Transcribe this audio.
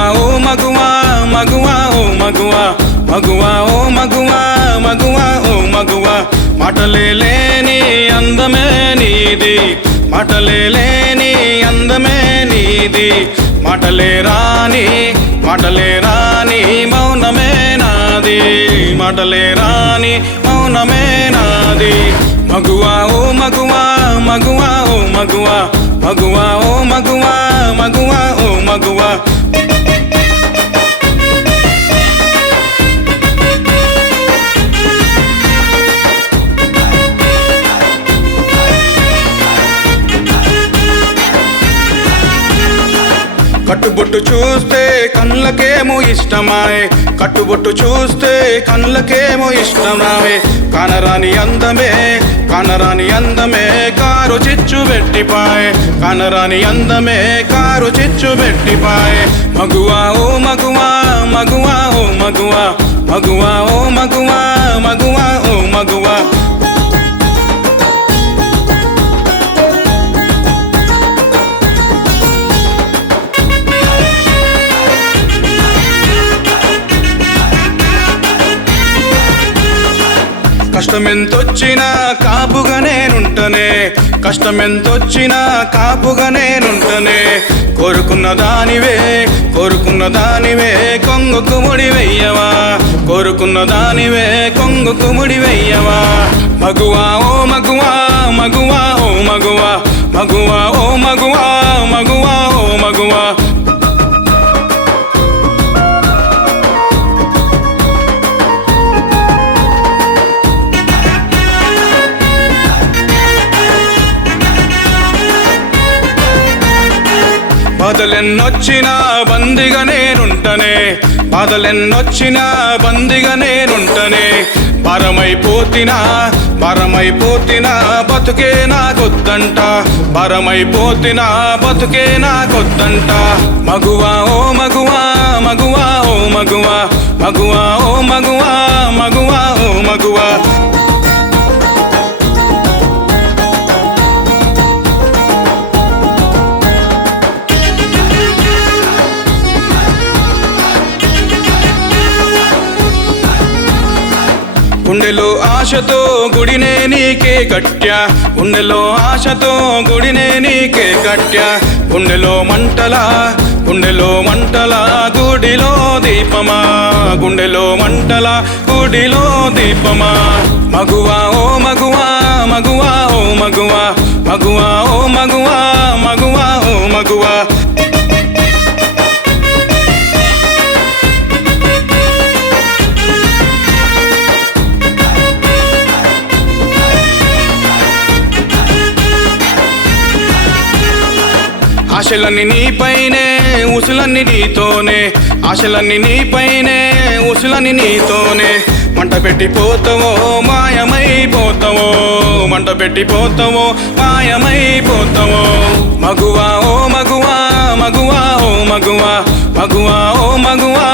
మగువా ఓ మగువా మగువా ఓ మగువా మగువా ఓ మగువా మగువా ఓ మగువా మాటలే లేని అందమే నీది మాటలే లేని అందమే నీది మాటలే రాని మౌనమే నాది మాటలే రాని మౌనమే నాది మగువా ఓ మగువా మగువా ఓ మగువా మగువా ఓ మగువా మగువా ఓ మగువా కట్టుబొట్టు చూస్తే కళ్ళకేమో ఇష్టమాయే కట్టుబొట్టు చూస్తే కళ్ళకేమో ఇష్టమాయే కానరాని అందమే కారు చిచ్చు పెట్టిపాయే కానరాని అందమే కారు చిచ్చు పెట్టిపాయే మగువా ఓ మగువా మగువా ఓ మగువా మగువా ఓ మగువా మగువా ఓ మగువా కష్టమెంతొచ్చినా కాపుగా నేనుంటనే కష్టమెంతొచ్చినా కాపుగా నేనుంటనే కోరుకున్న దానివే కొంగుకు ముడి వెయ్యవా కోరుకున్న దానివే కొంగుకు ముడి వెయ్యవా మగువా ఓ మగువా మగువా ఓ మగువా మగువా ఓ మగువా మగువా ఓ మగువా బాధలెన్నొచ్చినా బందిగా నేనుంటనే బాధలెన్నొచ్చినా బందిగా నేనుంటనే భారమైపోతినా బతుకే నాకొద్దంట భారమైపోతినా బతుకే నాకొద్దంట మగువా ఓ మగువా మగువా ఓ మగువా మగువా ఓ మగువా మగువా ఓ మగువా గుండెలో ఆశతో గుడినే నీకే కట్యా గుండెలో ఆశతో గుడినే నీకే కట్యా గుండెలో మంటలా గుడిలో దీపమా గుండెలో మంటలా గుడిలో దీపమా మగువా ఓ మగువా మగువా ఓ మగువా మగువా ఓ మగువా మగువా ఓ మగువా ఆశలన్నీ నీపైనే ఉసులన్నీ నీతోనే ఆశలన్నీ నీపైనే ఉసులన్నీ నీతోనే మంట పెట్టిపోతావో మాయమైపోతావో మంట పెట్టిపోతావో మాయమైపోతావో మగువా ఓ మగువా మగువా ఓ మగువా మగువా ఓ మగువా